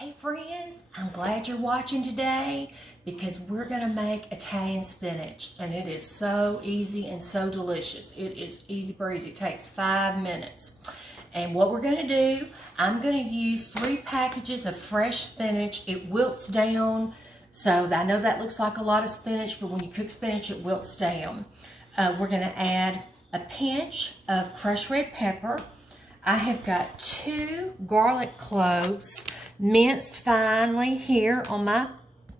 Hey friends, I'm glad you're watching today because we're going to make Italian spinach, and it is so easy and so delicious. It is easy breezy. It takes 5 minutes. And what we're going to do, I'm going to use 3 packages of fresh spinach. It wilts down, so I know that looks like a lot of spinach, but when you cook spinach, it wilts down. We're going to add a pinch of crushed red pepper. I have got 2 garlic cloves minced finely here on my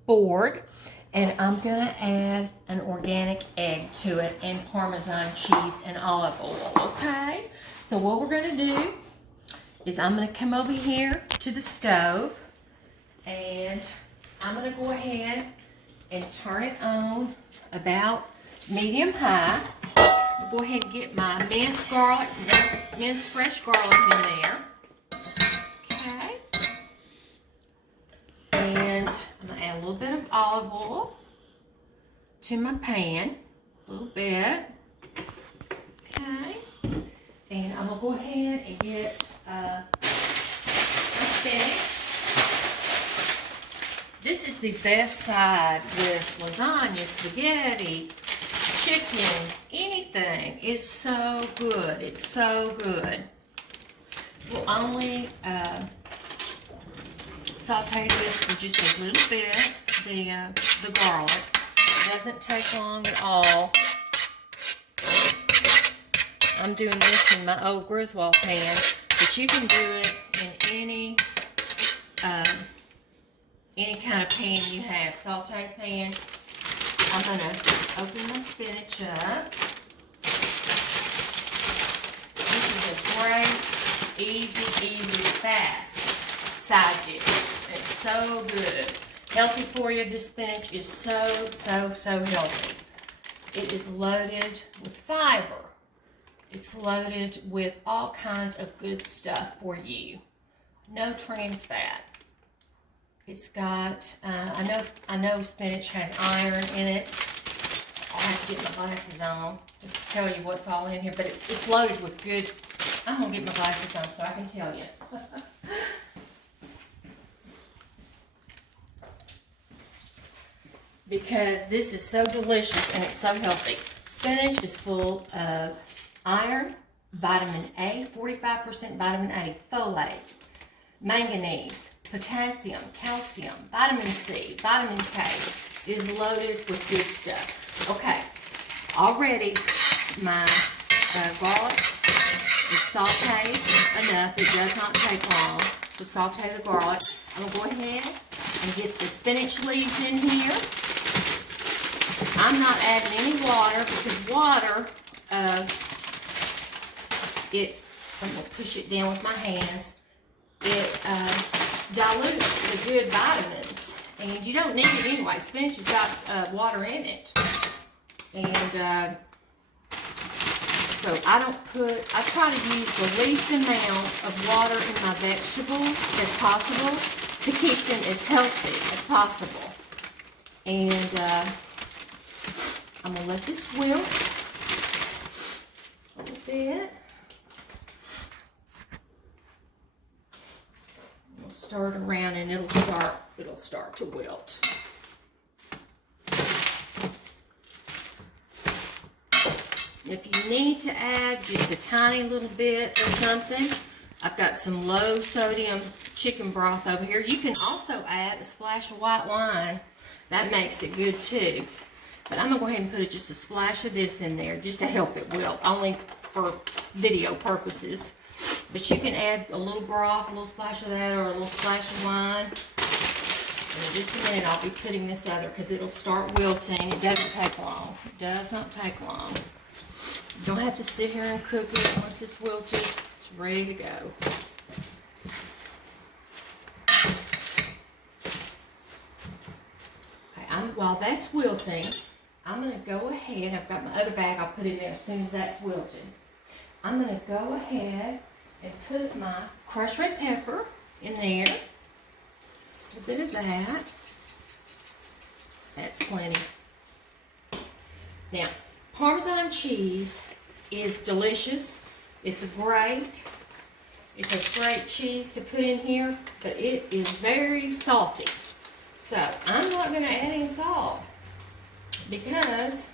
board, and I'm going to add an organic egg to it, and Parmesan cheese and olive oil, okay? So what we're going to do is I'm going to come over here to the stove, and I'm going to go ahead and turn it on about medium high. I'll go ahead and get my minced garlic, minced fresh garlic in there. Okay. And I'm going to add a little bit of olive oil to my pan. A little bit. Okay. And I'm going to go ahead and get my spinach. This is the best side with lasagna, spaghetti, chicken, anything. It's so good. It's so good. We'll only saute this for just a little bit, the garlic. It doesn't take long at all. I'm doing this in my old Griswold pan, but you can do it in any kind of pan you have, saute pan. I'm going to open my spinach up. This is a great, easy, fast side dish. It's so good. Healthy for you. This spinach is so healthy. It is loaded with fiber. It's loaded with all kinds of good stuff for you. No trans fat. It's got, I know spinach has iron in it. I'll have to get my glasses on just to tell you what's all in here. But it's loaded with good. I'm going to get my glasses on so I can tell you. Because this is so delicious and it's so healthy. Spinach is full of iron, vitamin A, 45% vitamin A, folate, manganese, potassium, calcium, vitamin C, vitamin K. It is loaded with good stuff. Okay, already my garlic is sauteed enough. It does not take long to saute the garlic. I'm going to go ahead and get the spinach leaves in here. I'm not adding any water because water, I'm going to push it down with my hands. It dilutes the good vitamins, and you don't need it anyway. Spinach has got water in it, and so I try to use the least amount of water in my vegetables as possible to keep them as healthy as possible. And I'm going to let this wilt a little bit. Stir it around and it'll start to wilt. If you need to add just a tiny little bit or something, I've got some low sodium chicken broth over here. You can also add a splash of white wine. That makes it good too. But I'm going to go ahead and put just a splash of this in there just to help it wilt, only for video purposes. But you can add a little broth, a little splash of that, or a little splash of wine. And in just a minute, I'll be putting this other because it'll start wilting. It doesn't take long. It does not take long. You don't have to sit here and cook it. Once it's wilted, it's ready to go. Okay, while that's wilting, I'm going to go ahead. I've got my other bag. I'll put it in as soon as that's wilted. I'm going to go ahead and put my crushed red pepper in there. A bit of that. That's plenty. Now, Parmesan cheese is delicious. It's great. It's a great cheese to put in here, but it is very salty. So I'm not going to add any salt because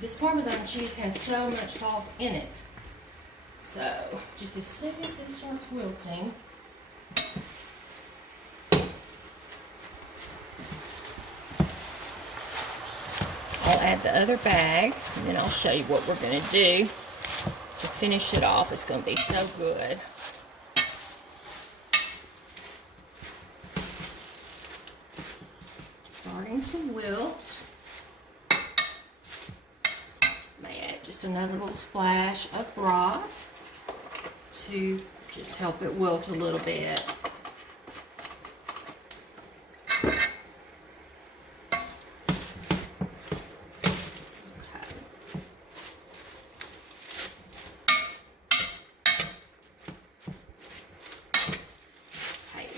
this Parmesan cheese has so much salt in it. So just as soon as this starts wilting, I'll add the other bag, and then I'll show you what we're going to do to finish it off. It's going to be so good. Starting to wilt. May add just another little splash of broth to just help it wilt a little bit.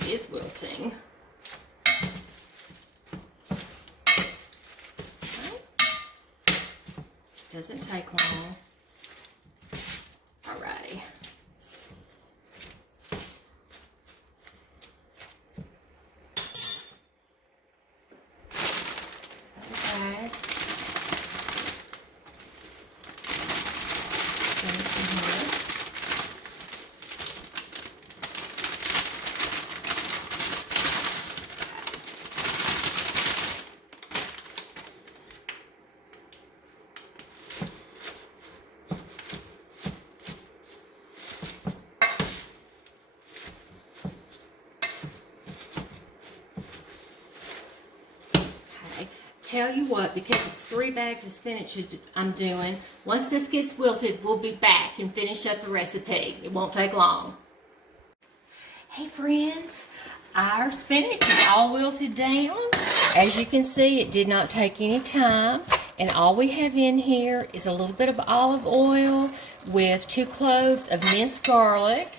Is wilting. Okay. Doesn't take long. Alrighty. Okay. Tell you what, because it's 3 bags of spinach I'm doing, once this gets wilted, we'll be back and finish up the recipe. It won't take long. Hey friends, our spinach is all wilted down. As you can see, it did not take any time. And all we have in here is a little bit of olive oil with 2 cloves of minced garlic.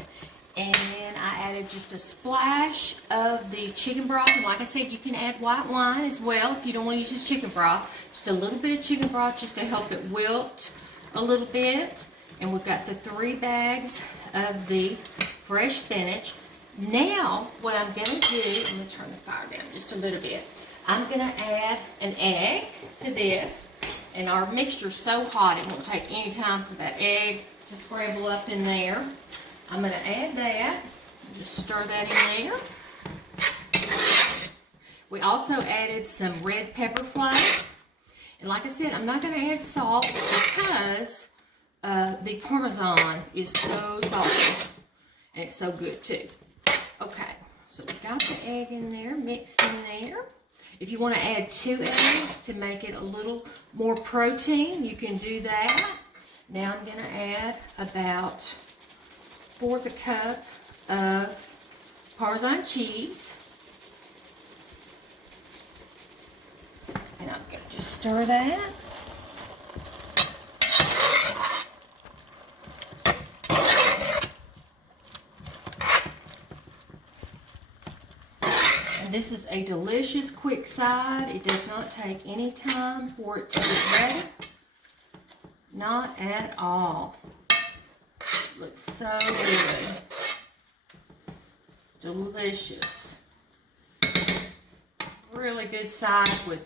And I added just a splash of the chicken broth. And like I said, you can add white wine as well if you don't want to use just chicken broth. Just a little bit of chicken broth just to help it wilt a little bit. And we've got the 3 bags of the fresh spinach. Now, what I'm going to do, I'm going to turn the fire down just a little bit. I'm going to add an egg to this. And our mixture's so hot, it won't take any time for that egg to scramble up in there. I'm going to add that, just stir that in there. We also added some red pepper flakes. And like I said, I'm not going to add salt because the Parmesan is so salty. And it's so good too. Okay, so we got the egg in there, mixed in there. If you want to add 2 eggs to make it a little more protein, you can do that. Now I'm going to add about 1/4 cup of Parmesan cheese. And I'm going to just stir that. And this is a delicious quick side. It does not take any time for it to get ready. Not at all. Looks so good. Delicious. Really good side with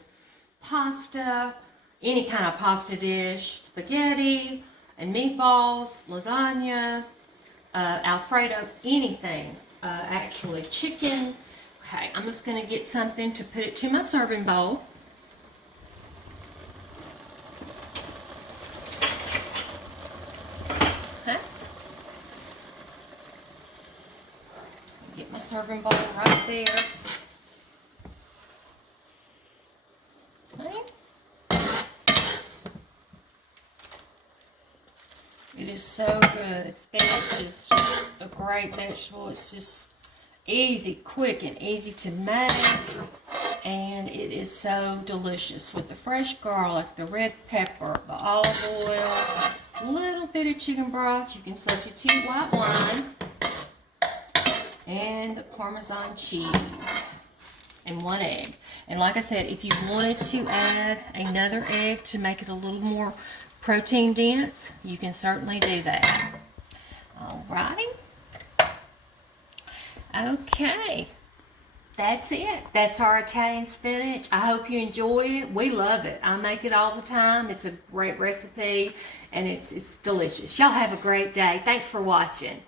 pasta, any kind of pasta dish, spaghetti and meatballs, lasagna, Alfredo, anything. Actually, chicken. Okay, I'm just going to get something to put it to my serving bowl. Get my serving bowl right there. Okay. It is so good. Spinach is just a great vegetable. It's just easy, quick, and easy to make. And it is so delicious with the fresh garlic, the red pepper, the olive oil, a little bit of chicken broth. You can substitute white wine. And the Parmesan cheese and 1 egg. And like I said, if you wanted to add another egg to make it a little more protein dense, you can certainly do that. All right. Okay. That's it. That's our Italian spinach. I hope you enjoy it. We love it. I make it all the time. It's a great recipe and it's delicious. Y'all have a great day. Thanks for watching.